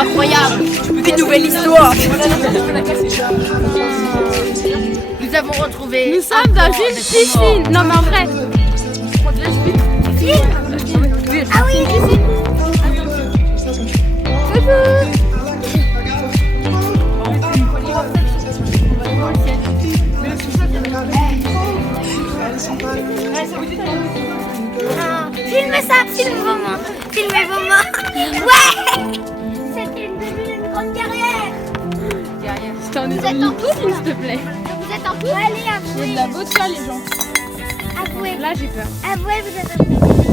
Incroyable, une nouvelle histoire. Nous avons retrouvé. Nous sommes dans une piscine. Non mais en vrai. Ah oui, piscine. Filmez ça, filmez vos mains. Filmez vos mains. Ouais. C'était une grande carrière. Vous êtes en couple, s'il te plaît. Vous êtes en couple. Allez, avouez. Il y a de la vodka, les gens. Avouez. Là, j'ai peur. Avouez, vous êtes en couple.